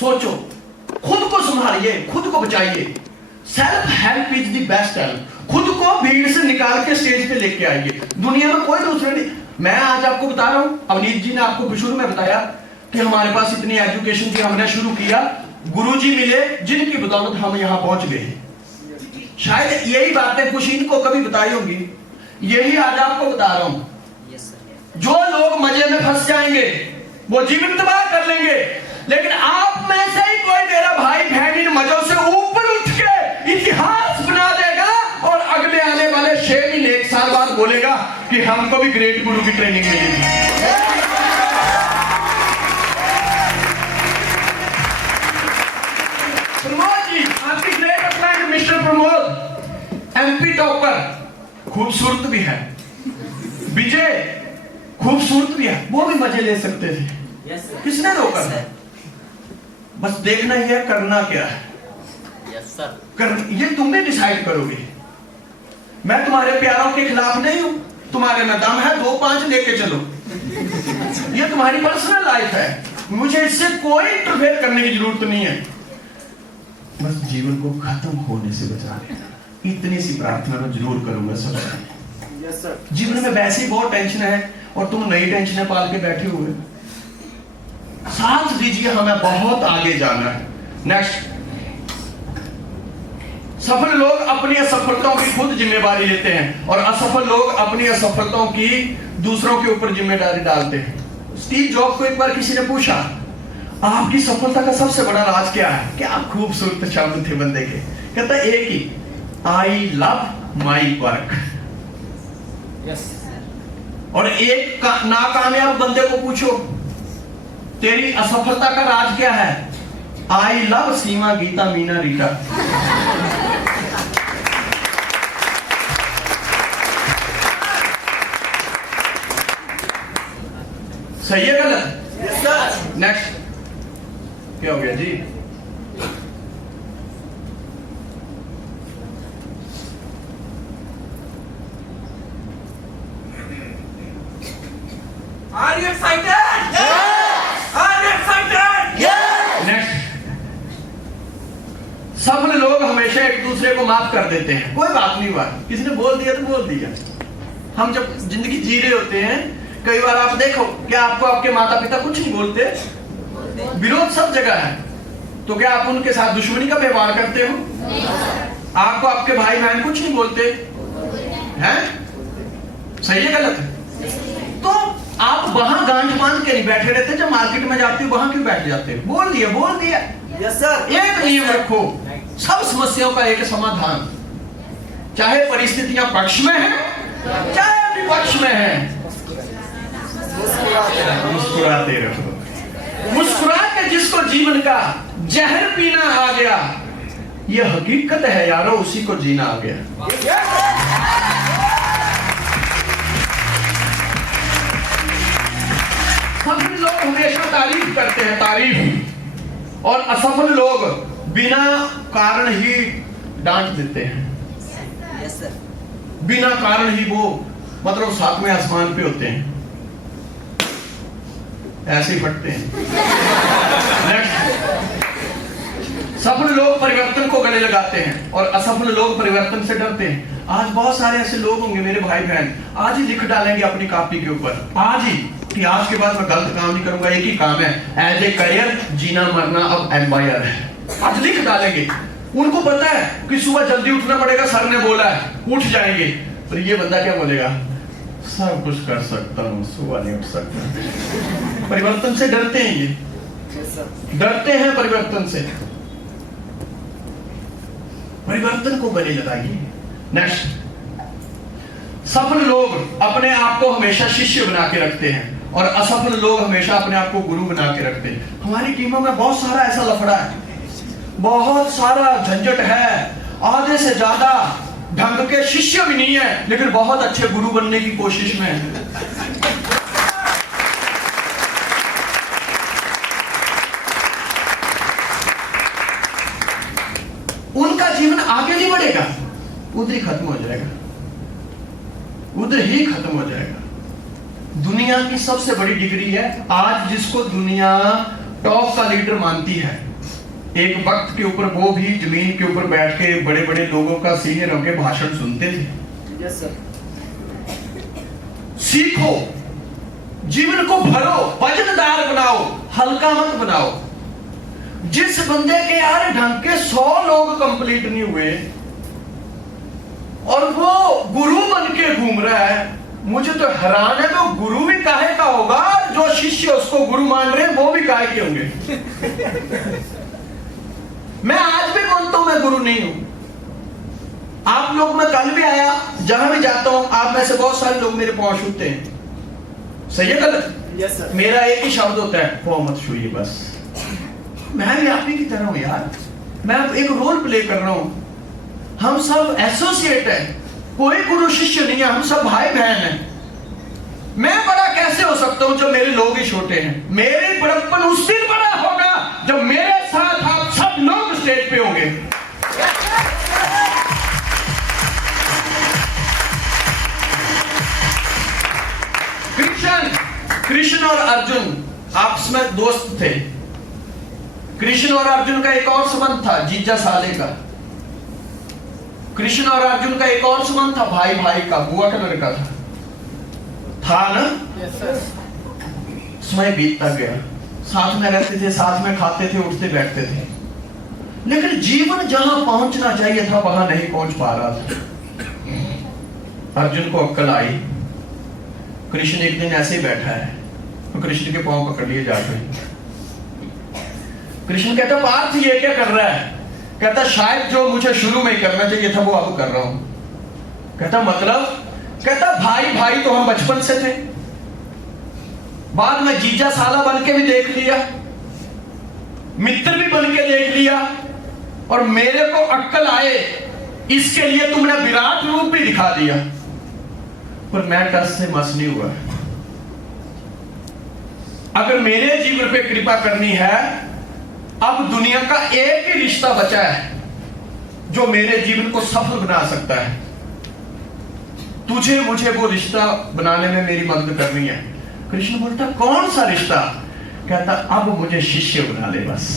सोचो, खुद को संभालिए, खुद को बचाइए। Self help is the best help. खुद को भीड़ से निकाल के स्टेज पे लेके आइए। दुनिया में कोई दूसरा नहीं। मैं आज आपको बता रहा हूं, अवनीत जी ने आपको शुरू में बताया कि हमारे पास इतनी एजुकेशन थी, हमने शुरू किया, गुरुजी मिले जिनकी बदौलत हम यहां पहुंच गए। शायद यही बातें कुछ इनको कभी बताई होंगी, यही आज आपको बता रहा हूं। Yes, sir. जो लोग मजे में फंस जाएंगे वो जीवन तबाह कर लेंगे, लेकिन आप में से ही कोई मेरा भाई बहन इन मजों से ऊपर उठ के इतिहास बना देगा और अगले आने वाले 6 महीने 1 साल बाद बोलेगा कि हमको भी ग्रेट गुरु की ट्रेनिंग मिली। प्रमोद जी, आपकी great upline mister Pramod, MP topper, खूबसूरत भी है। विजय खूबसूरत भी है, वो भी मजे ले सकते थे। Yes sir. किसने रोका? Yes, sir. बस देखना ही है करना क्या है। Yes, sir. ये तुम भी डिसाइड करोगे। मैं तुम्हारे प्यारों के खिलाफ नहीं हूं, तुम्हारे में दम है 2-5 लेके चलो, ये तुम्हारी पर्सनल लाइफ है, मुझे इससे कोई इंटरफेयर करने की जरूरत नहीं है। बस जीवन को खत्म होने से बचा लेना, इतनी सी प्रार्थना मैं जरूर करूंगा सबसे। Yes sir. जीवन में वैसे ही बहुत टेंशन है और तुम नई टेंशनें पाल के बैठे हुए, साथ दीजिए, हमें बहुत आगे जाना है। नेक्स्ट, सफल लोग अपनी असफलताओं की खुद जिम्मेदारी लेते हैं और असफल लोग अपनी असफलताओं की दूसरों के ऊपर जिम्मेदारी डालते हैं। स्टीव जॉब को एक बार किसी ने पूछा, आपकी सफलता का सबसे बड़ा राज क्या है? क्या खूबसूरत शब्द थे बंदे के। कहता एक ही, I love my work. Yes. और एक नाकामयाब बंदे को पूछो, तेरी असफलता का राज क्या है? आई लव सीमा, गीता, मीना, रीटा। सही है गलत? Yes sir. नेक्स्ट, क्या हो गया जी? Are you excited? Yes. Are you excited? Yes. Next, सफल लोग हमेशा एक दूसरे को माफ कर देते हैं। कोई बात नहीं हुआ, किसी ने बोल दिया तो बोल दिया। हम जब जिंदगी जी रहे होते हैं, कई बार आप देखो, क्या आपको आपके माता पिता कुछ नहीं बोलते? विरोध सब जगह है, तो क्या आप उनके साथ दुश्मनी का व्यवहार करते हो? आपको आपके भाई बहन कुछ नहीं बोलते हैं? सही है गलत है? तो आप वहां गांठ बांध के नहीं बैठे रहते, जब मार्केट में जाते हो वहां क्यों बैठ जाते हो? बोल दिया बोल दिया। Yes sir. एक नियम रखो, सब समस्याओं का एक समाधान, चाहे परिस्थितियां पक्ष में है चाहे विपक्ष में है, मुस्कुराते रहो। मुस्कुरा के जिसको जीवन का जहर पीना आ गया, यह हकीकत है यारो, उसी को जीना आ गया। सफल लोग हमेशा तारीफ करते हैं, तारीफ, और असफल लोग बिना कारण ही डांट देते हैं। Yes sir. बिना कारण ही वो मतलब सातवें आसमान पे होते हैं, ऐसे ही फटते हैं। नेक्स्ट, सफल लोग परिवर्तन को गले लगाते हैं और असफल लोग परिवर्तन से डरते हैं। आज बहुत सारे ऐसे लोग होंगे मेरे भाई बहन, आज ही लिख डालेंगे अपनी कॉपी के ऊपर, आज ही, कि आज के बाद मैं गलत काम नहीं करूंगा, एक ही काम है, एज ए करियर, जीना मरना अब एम्पायर है। आज लिख डालेंगे। उनको पता है कि सुबह जल्दी उठना पड़ेगा, सर ने बोला है, उठ जाएंगे। पर ये बंदा क्या बोलेगा? सब कुछ कर सकता हूँ, सुबह नहीं उठ सकता। परिवर्तन से डरते हैं ये, डरते हैं परिवर्तन से। परिवर्तन को गले लगाइए। नेक्स्ट, सफल लोग अपने आप को हमेशा शिष्य बना के रखते हैं और असफल लोग हमेशा अपने आप को गुरु बना के रखते हैं। हमारी टीमों में बहुत सारा ऐसा लफड़ा है, बहुत सारा झंझट है, आधे से ज्यादा ढंग के शिष्य भी नहीं है लेकिन बहुत अच्छे गुरु बनने की कोशिश में है। उनका जीवन आगे नहीं बढ़ेगा, उधर ही खत्म हो जाएगा, उधर ही खत्म हो जाएगा। दुनिया की सबसे बड़ी डिग्री है आज जिसको दुनिया टॉप का लीडर मानती है। एक वक्त के ऊपर वो भी जमीन के ऊपर बैठ के बड़े बड़े लोगों का, सीनियरों के भाषण सुनते थे। Yes sir. सीखो, जीवन को भरो, वजनदार बनाओ, हल्का मत बनाओ। जिस बंदे के यार ढंग के 100 लोग कंप्लीट नहीं हुए और वो गुरु बन के घूम रहा है, मुझे तो हैरान है। तो गुरु भी काहे का होगा, जो शिष्य उसको गुरु मान रहे हैं वो भी काहे के होंगे। मैं आज भी बोलता हूं मैं गुरु नहीं हूं। आप लोग, मैं कल भी आया, जहां भी जाता हूं आप में से बहुत सारे लोग मेरे पांव छूते हैं। सही है गलत? Yes sir. मेरा एक ही शब्द होता है, पांव मत छूइए बस। मैं भी आप ही की तरह हूं यार, मैं एक रोल प्ले कर रहा हूं। हम सब एसोसिएट है, कोई गुरु शिष्य नहीं है, हम सब भाई बहन हैं। मैं बड़ा कैसे हो सकता हूं जब मेरे लोग ही छोटे हैं? मेरे बड़प्पन उस दिन बड़ा होगा जब मेरे साथ आप सब लोग स्टेज पे होंगे। और अर्जुन आपस में दोस्त थे। कृष्ण और अर्जुन का एक और संबंध था, जीजा साले का। कृष्ण और अर्जुन का एक और संबंध था, भाई भाई का, बुआ का लड़का था ना। समय बीतता गया, साथ में रहते थे, साथ में खाते थे, उठते बैठते थे, लेकिन जीवन जहां पहुंचना चाहिए था वहां नहीं पहुंच पा रहा था। अर्जुन को अक्ल आई। कृष्ण एक दिन ऐसे ही बैठा है तो कृष्ण के पांव पकड़ लिए जाते हैं। कृष्ण कहता, पार्थ ये क्या कर रहा है? कहता, शायद जो मुझे शुरू में करना चाहिए था वो अब कर रहा हूं। कहता, मतलब? कहता, भाई भाई तो हम बचपन से थे, बाद में जीजा साला बन के भी देख लिया, मित्र भी बन के देख लिया, और मेरे को अक्ल आए इसके लिए तुमने विराट रूप भी दिखा दिया, पर मैं टस से मस नहीं हुआ। अगर मेरे जीवन पे कृपा करनी है, अब दुनिया का एक ही रिश्ता बचा है जो मेरे जीवन को सफल बना सकता है। तुझे मुझे वो रिश्ता बनाने में मेरी मदद करनी है। कृष्ण बोलता, कौन सा रिश्ता? कहता, अब मुझे शिष्य बना ले बस।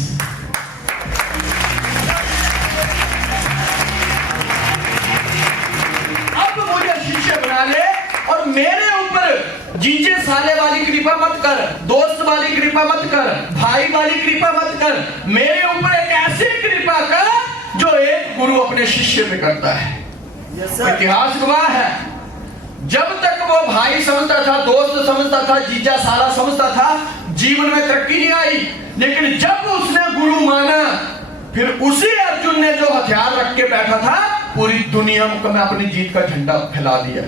अब मुझे शिष्य बना ले, और मेरे ऊपर जीजे साले वाली कृपा मत कर, दोस्त वाली कृपा मत कर, भाई वाली कृपा मत कर, मेरे ऊपर एक ऐसी कृपा कर जो एक गुरु अपने शिष्य पे करता है। इतिहास गवाह है, जब तक वो भाई समझता था, दोस्त समझता था, जीजा साला समझता था, जीवन में तरक्की नहीं आई। लेकिन जब उसने गुरु माना, फिर उसी अर्जुन ने जो हथियार रख के बैठा था, पूरी दुनिया में अपनी जीत का झंडा फैला दिया।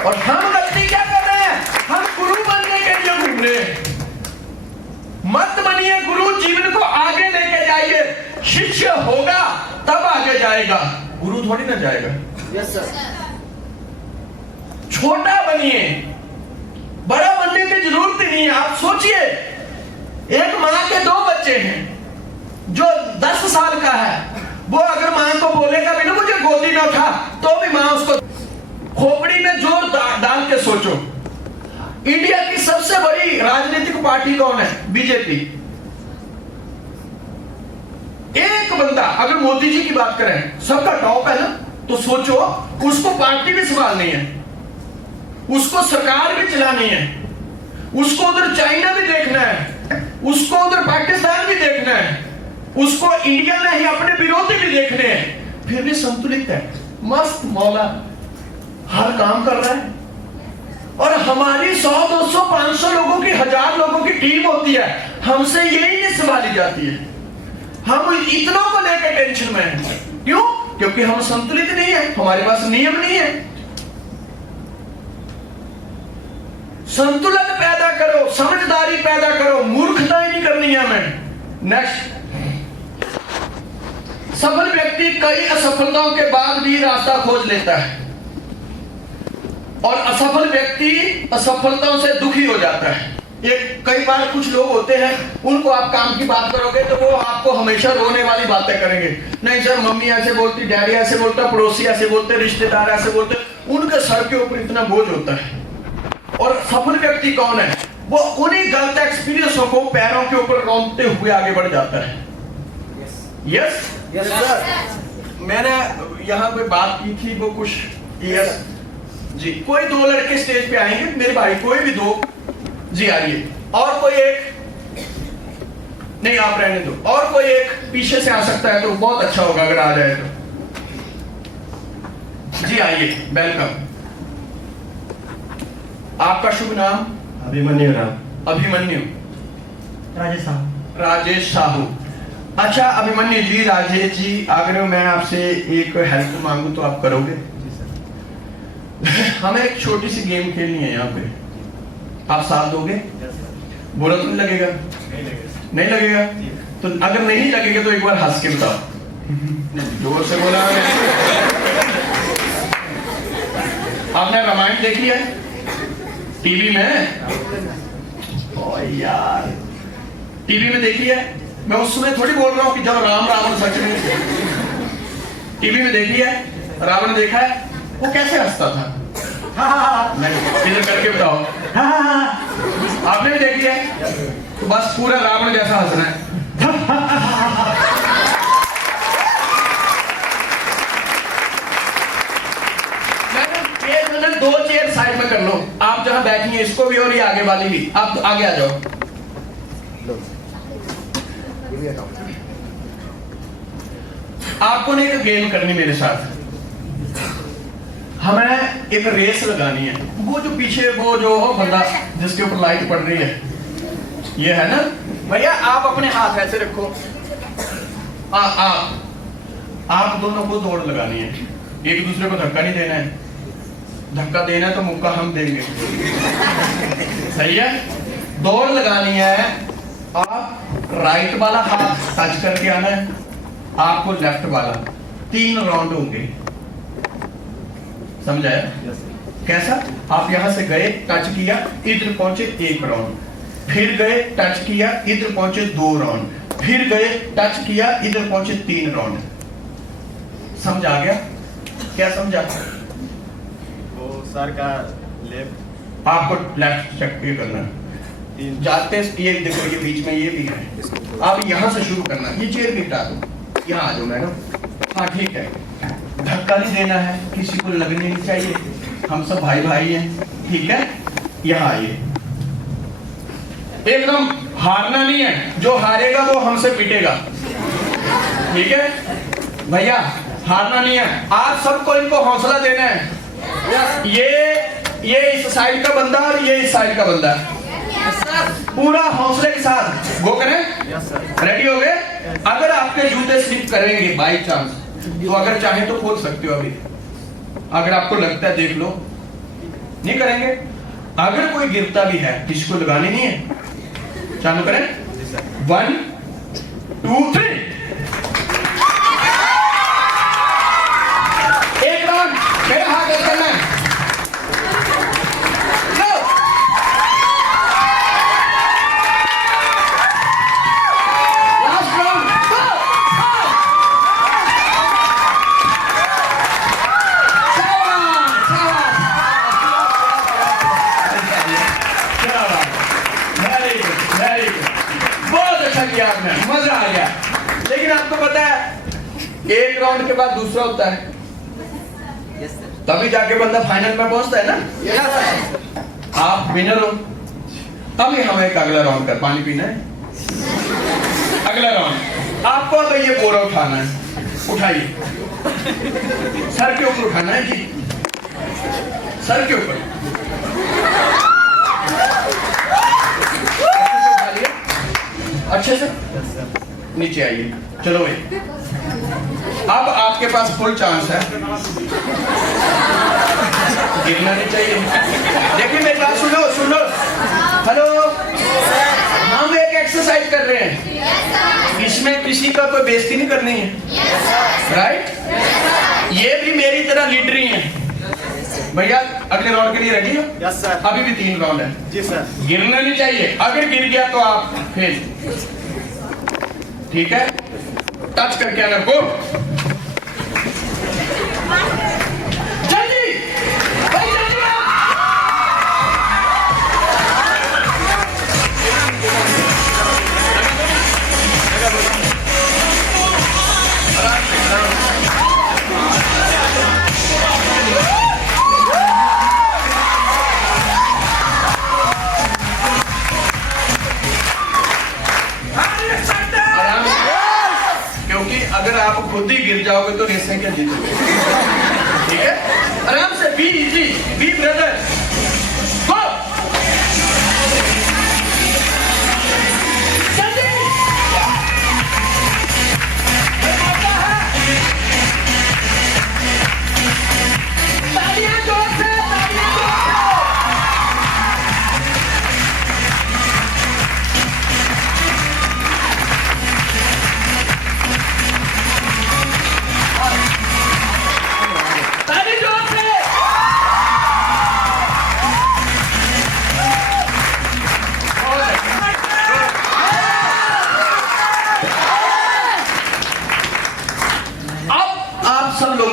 और हम गलती क्या कर रहे हैं? हम गुरु बनने के लिए घूम रहे हैं। मत बनिए गुरु, जीवन को आगे लेके जाइए। शिष्य होगा तब आगे जाएगा, गुरु थोड़ी ना जाएगा। Yes sir. छोटा बनिए, बड़ा बनने की जरूरत ही नहीं है। आप सोचिए, एक मां के 2 बच्चे हैं, जो 10 साल का है, वो अगर मां को बोलेगा भी ना मुझे गोदी में उठा, तो भी मां उसको खोपड़ी में जोर डाल के सोचो। इंडिया की सबसे बड़ी राजनीतिक पार्टी कौन है? बीजेपी। एक बंदा अगर मोदी जी की बात करें, सबका टॉप है ना, तो सोचो उसको पार्टी भी संभालनी है, उसको सरकार भी चलानी है, उसको उधर चाइना भी देखना है, उसको उधर पाकिस्तान भी देखना है, उसको इंडिया में ही अपने विरोधी भी देखने हैं, फिर भी संतुलित है। मस्त मौला हर काम कर रहा है। और हमारी 100, 200, 500 लोगों की, 1000 लोगों की टीम होती है, हमसे यही नहीं संभाली जाती है। हम इतनों को लेकर टेंशन में हैं। क्यों? क्योंकि हम संतुलित नहीं है, हमारे पास नियम नहीं है। संतुलन पैदा करो, समझदारी पैदा करो, मूर्खता ही नहीं करनी है हमें। नेक्स्ट, सफल व्यक्ति कई असफलताओं के बाद भी रास्ता खोज लेता है, और असफल व्यक्ति असफलताओं से दुखी हो जाता है। एक कई बार कुछ लोग होते हैं, उनको आप काम की बात करोगे तो वो आपको हमेशा रोने वाली बातें करेंगे। नहीं सर, मम्मी ऐसे बोलती, डैडी ऐसे बोलता, पड़ोसी ऐसे बोलते, रिश्तेदार ऐसे बोलते, उनके सर के ऊपर इतना बोझ होता है। और सफल व्यक्ति कौन है? वो उन्हीं गलत एक्सपीरियंसों को पैरों के ऊपर रौंदते हुए आगे बढ़ जाता है। Yes yes sir. मैंने यहाँ पे बात की थी वो कुछ यस जी। कोई 2 लड़के स्टेज पे आएंगे, मेरे भाई, कोई भी 2 जी आइए, और कोई एक नहीं, आप रहने दो, और कोई एक पीछे से आ सकता है तो बहुत अच्छा होगा अगर आ जाए तो। जी आइए, वेलकम। आपका शुभ नाम? अभिमन्यु राम। अभिमन्यु। राजेश साहू। राजेश साहू। अच्छा अभिमन्यु जी, राजेश जी, अगर मैं आपसे एक हेल्प मांगू तो आप करोगे? जी सर। हमें एक छोटी सी गेम खेलनी है यहाँ पे, आप साथ दोगे? बुरा तो नहीं लगेगा? नहीं लगेगा? तो अगर नहीं लगेगा तो एक बार हंस के बताओ। जोर से बोला। आपने रामायण देखी है टीवी में? ओ यार, टीवी में देखी है? मैं उस समय थोड़ी बोल रहा हूँ कि जब राम रावण सच में, टीवी में देखी है, रावण देखा है, वो कैसे हंसता था? नहीं, इधर करके बताओ। आपने भी देखी है? तो बस पूरा रावण जैसा हंसना है। ये जो ना 2 चेयर साइड में कर लो, आप जहां बैठी हैं इसको भी और ये आगे वाली भी, आप आगे आ जाओ। ये भी हटाओ। आपको ने एक गेम करनी मेरे साथ, हमें एक रेस लगानी है। वो जो पीछे वो जो हो बंदा जिसके ऊपर लाइट पड़ रही है, ये है ना भैया, आप अपने हाथ ऐसे रखो। आप दोनों को दौड़ लगानी है, एक दूसरे को धक्का नहीं देना है। धक्का देना है तो मुक्का हम देंगे, सही है? दौड़ लगानी है, आप राइट वाला हाथ टच करके आना है, आपको लेफ्ट वाला। 3 राउंड होंगे, समझाया? कैसा? आप यहां से गए, टच किया, इधर पहुंचे 1 राउंड, फिर गए, टच किया, इधर पहुंचे 2 राउंड, फिर गए, टच किया, इधर पहुंचे 3 राउंड। समझ आ गया? क्या समझा? वो सर का लेफ्ट, आपको लेफ्ट चेक ये करना है, जाते ये देखो, ये बीच में ये भी है, आप यहां से शुरू करना। ये चेयर भी हटा दो, यहाँ आ जाओ मैडम। हाँ ठीक है, धक्का नहीं देना है, किसी को लगने नहीं चाहिए, हम सब भाई भाई हैं, ठीक है? यहाँ आइए, एकदम हारना नहीं है, जो हारेगा वो हमसे पिटेगा, ठीक है भैया? हारना नहीं है, आप सबको इनको हौसला देना है। ये इस साइड का बंदा और ये इस साइड का बंदा, पूरा हौसले के साथ गो करें। रेडी हो गए? अगर आपके जूते स्लिप करेंगे बाई चांस, तो अगर चाहे तो खोल सकते हो अभी, अगर आपको लगता है, देख लो। नहीं करेंगे? अगर कोई गिरता भी है, किसी को लगानी नहीं है। चालू करें, 1 2 3। एक राउंड मेरे हाथ ऐसे करना है। मजा आ गया। लेकिन आपको पता है 1 राउंड के बाद दूसरा होता है, तभी जाके बंदा फाइनल में पहुंचता है ना। आप विनर हो, तभी हमें एक अगला राउंड कर, पानी पीना है। अगला राउंड आपको तो ये बोरा उठाना है, उठाइए, सर के ऊपर उठाना है जी, सर के ऊपर। अच्छे से नीचे आइए, चलो भाई। अब आपके पास फुल चांस है, गिरना नहीं चाहिए। देखिए मेरी बात सुनो। हेलो, हम एक एक्सरसाइज कर रहे हैं, इसमें किसी का कोई बेइज्जती नहीं करनी है, राइट? ये भी मेरी तरह लीडरी है भैया। अगले राउंड के लिए रेडी हो? Yes sir. अभी भी 3 राउंड है जी सर। गिरना नहीं चाहिए, अगर गिर गया तो आप फेल, ठीक है? टच करके आना को, जल्दी भाई, जल्दी अगर आप खुद ही गिर जाओगे तो रेसें क्या जीतोगे? ठीक है, आराम से, बी इजी, बी ब्रदर, गो। जल्दी तालियां जोर से, तालियां जोर से।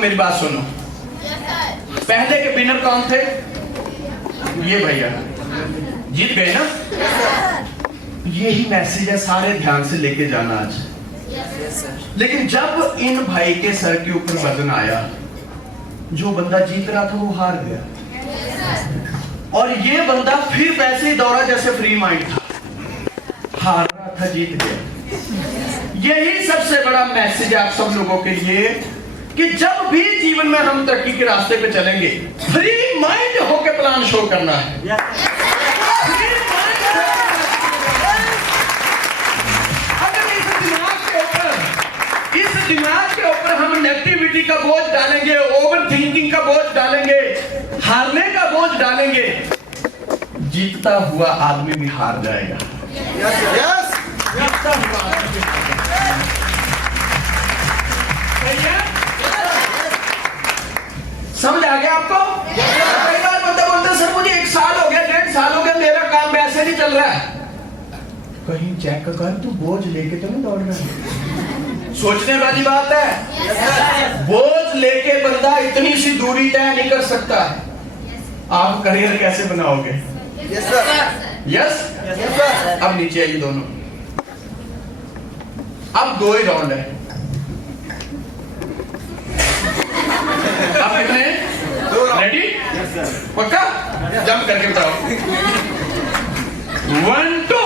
मेरी बात सुनो, पहले के विनर कौन थे? ये भैया, जीत गए ना? यही मैसेज है, सारे ध्यान से लेके जाना आज। लेकिन जब इन भाई के सर के ऊपर वजन आया, जो बंदा जीत रहा था वो हार गया, और ये बंदा फिर वैसे ही दौड़ा जैसे फ्री माइंड था, हार रहा था जीत गया। यही सबसे बड़ा मैसेज है आप सब लोगों के लिए कि जब भी जीवन में हम तरक्की के रास्ते पे चलेंगे, फ्री माइंड होकर प्लान शो करना है। दिमाग के ऊपर हम नेगेटिविटी का बोझ डालेंगे, ओवर थिंकिंग का बोझ डालेंगे, हारने का बोझ डालेंगे, जीतता हुआ आदमी भी हार जाएगा। जीतता हुआ आदमी भी हार जाएगा। सही है? समझ आ गया आपको? कई बार बंदा बोलता सर मुझे 1 साल हो गया, 1.5 साल हो गया, मेरा काम वैसे नहीं चल रहा है। कहीं चेक कर, तू बोझ लेके तो नहीं दौड़ रहा है? सोचने वाली बात है। बोझ लेके बंदा इतनी सी दूरी तय नहीं कर सकता। आप करियर कैसे बनाओगे? Yes sir. Yes sir. अब नीचे आइए दोनों। अब 2 ही राउंड है। आप कितने? रेडी? पक्का? जंप करके बताओ। 1 2।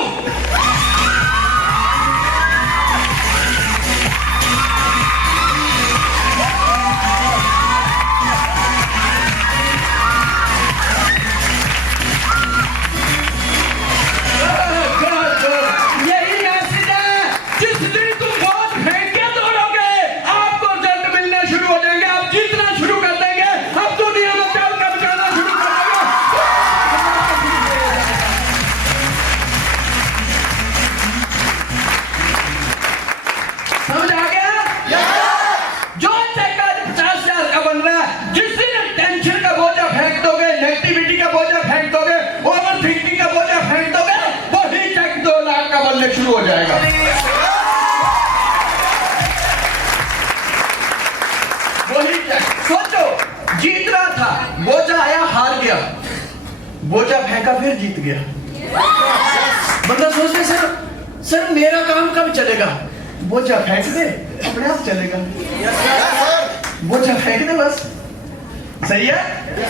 शुरू हो जाएगा। वही सोचो, जीत रहा था, बोझा आया, हार गया, बोझा फेंका, फिर जीत गया। बंदा सोच रहे सर मेरा काम कब चलेगा? बोझा फेंक दे, अपने आप चलेगा। बोझा फेंक दे बस। सही है?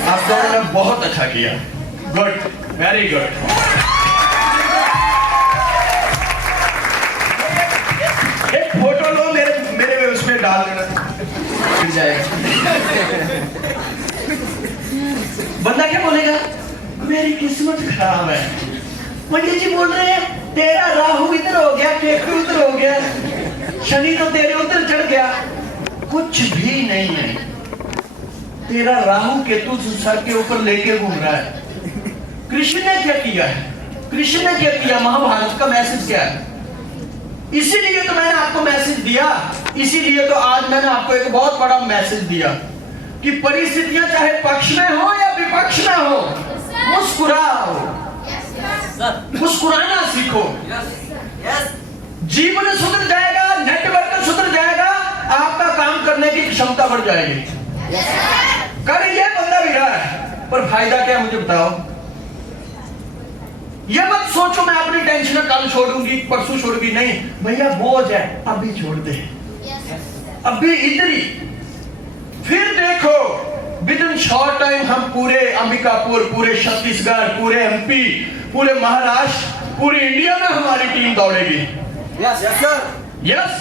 आप दोनों ने बहुत अच्छा किया। Good, very good. एक फोटो लो, मेरे उसमें डाल देना, फिर जाएगा। बंदा क्या बोलेगा? मेरी किस्मत खराब है। पंडित जी बोल रहे हैं तेरा राहु इधर हो गया, केतु इधर हो गया, शनि तो तेरे उधर चढ़ गया। कुछ भी नहीं है, तेरा राहु केतु सर के ऊपर लेके घूम रहा है। कृष्ण ने क्या किया है? कृष्ण ने क्या किया? महाभारत का मैसेज क्या है? इसीलिए तो मैंने आपको मैसेज दिया, इसीलिए तो आज मैंने आपको एक बहुत बड़ा मैसेज दिया कि परिस्थितियां चाहे पक्ष में हो या विपक्ष में हो, मुस्कुराओ, मुस्कुराना सीखो। जीवन सुधर जाएगा, नेटवर्क सुधर जाएगा, आपका काम करने की क्षमता बढ़ जाएगी। कर ये बंदा भी रहा है, पर फायदा क्या मुझे बताओ? ये मत सोचो मैं अपनी टेंशन कल छोड़ूंगी, परसों छोड़ूंगी, नहीं भैया बोझ है, अभी छोड़ दे, अभी इधर ही। फिर देखो विद इन शॉर्ट टाइम हम पूरे अंबिकापुर, पूरे छत्तीसगढ़, पूरे एमपी, पूरे महाराष्ट्र, पूरी इंडिया में हमारी टीम दौड़ेगी। Yes sir. यस।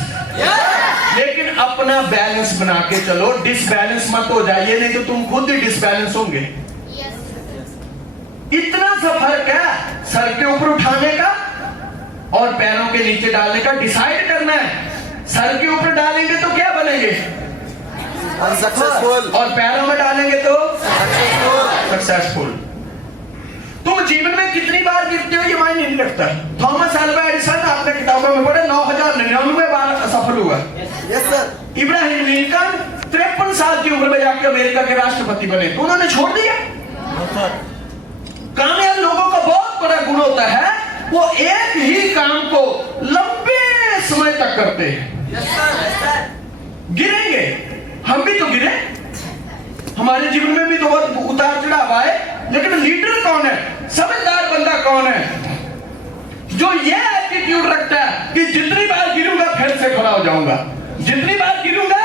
लेकिन अपना बैलेंस बना के चलो, डिसबैलेंस मत हो जाइए, नहीं तो तुम खुद ही डिसबैलेंस होंगे। इतना सा फर्क है सर के ऊपर उठाने का और पैरों के नीचे डालने का। डिसाइड करना है, सर के ऊपर डालेंगे तो क्या बनेंगे? अनसक्सेसफुल, और पैरों में डालेंगे तो सक्सेसफुल। तुम जीवन में कितनी बार गिरते हो ये मायने नहीं रखता। थॉमस अल्वा एडिसन आपने किताबों में पढ़े 9099 बार असफल हुआ। Yes sir. इब्राहिम लिंकन 53 साल की उम्र में जाकर अमेरिका के राष्ट्रपति बने, तो उन्होंने छोड़ दिया। कामयाब लोगों का बहुत बड़ा गुण होता है, वो एक ही काम को लंबे समय तक करते हैं। गिरेंगे, हम भी तो गिरे, हमारे जीवन में भी तो बहुत उतार चढ़ाव आए, लेकिन लीडर कौन है? समझदार बंदा कौन है? जो ये एटीट्यूड रखता है कि जितनी बार गिरूंगा फिर से खड़ा हो जाऊंगा, जितनी बार गिरूंगा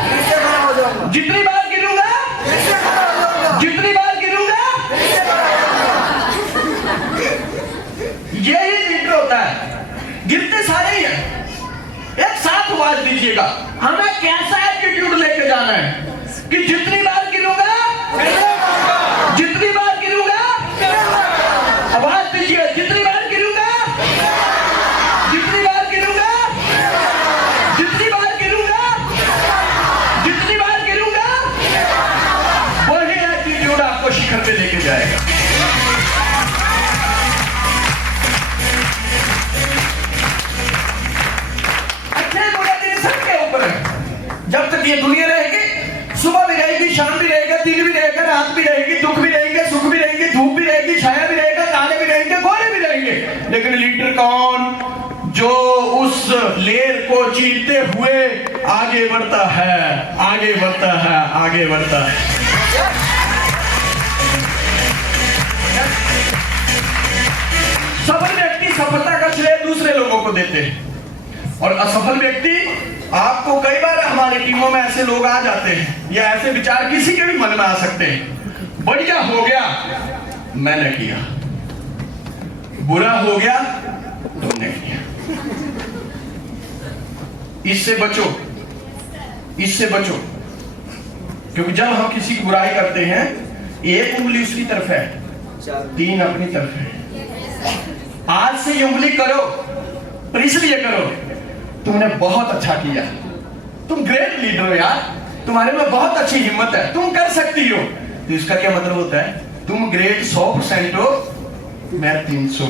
फिर से खड़ा हो जाऊंगा, जितनी बार गिरूंगा फिर से खड़ा हो जाऊंगा, जितनी बार गिरूंगा। फिर से खड़ा हो जाऊंगा। यही लीडर होता है। गिरते सारे ही हैं। एक साथ आवाज दीजिएगा, हमें कैसा एटीट्यूड लेके जाना है कि जितनी बार गिरूंगा, जितनी बार गिरूंगा, आवाज दीजिए, जितनी बार गिरूंगा, जितनी बार गिरूंगा, जितनी बार गिरूंगा, जितनी बार गिरूंगा, वही एटीट्यूड आपको शिखर पे लेके जाएगा। अच्छे बुरे दिन सबके ऊपर है। जब तक ये दुनिया रहेगी, सुबह भी रहेगी, शाम भी रहेगा, दिन भी रहेगा, रात भी रहेगी, दुख भी रहेंगे, सुख भी रहेगी, धूप भी रहेगी, छाया भी रहेगा, काले भी रहेंगे, गोरे भी रहेंगे। लेकिन लीडर कौन? जो उस लेर को चीरते हुए आगे बढ़ता है, आगे बढ़ता है, आगे बढ़ता है। सफल व्यक्ति सफलता का श्रेय दूसरे लोगों को देते हैं, और असफल व्यक्ति, आपको कई बार हमारी टीमों में ऐसे लोग आ जाते हैं, या ऐसे विचार किसी के भी मन में आ सकते हैं, बढ़िया हो गया मैंने किया, बुरा हो गया तुमने किया। इससे बचो, इससे बचो, क्योंकि जब हम किसी की बुराई करते हैं, एक उंगली उसकी तरफ है, 3 अपनी तरफ है। आज से ये उंगली करो, पर इसलिए करो, तुमने बहुत अच्छा किया, तुम ग्रेट लीडर हो यार, तुम्हारे में बहुत अच्छी हिम्मत है, तुम कर सकती हो। तो इसका क्या मतलब होता है? तुम ग्रेट 100% हो, मैं 300।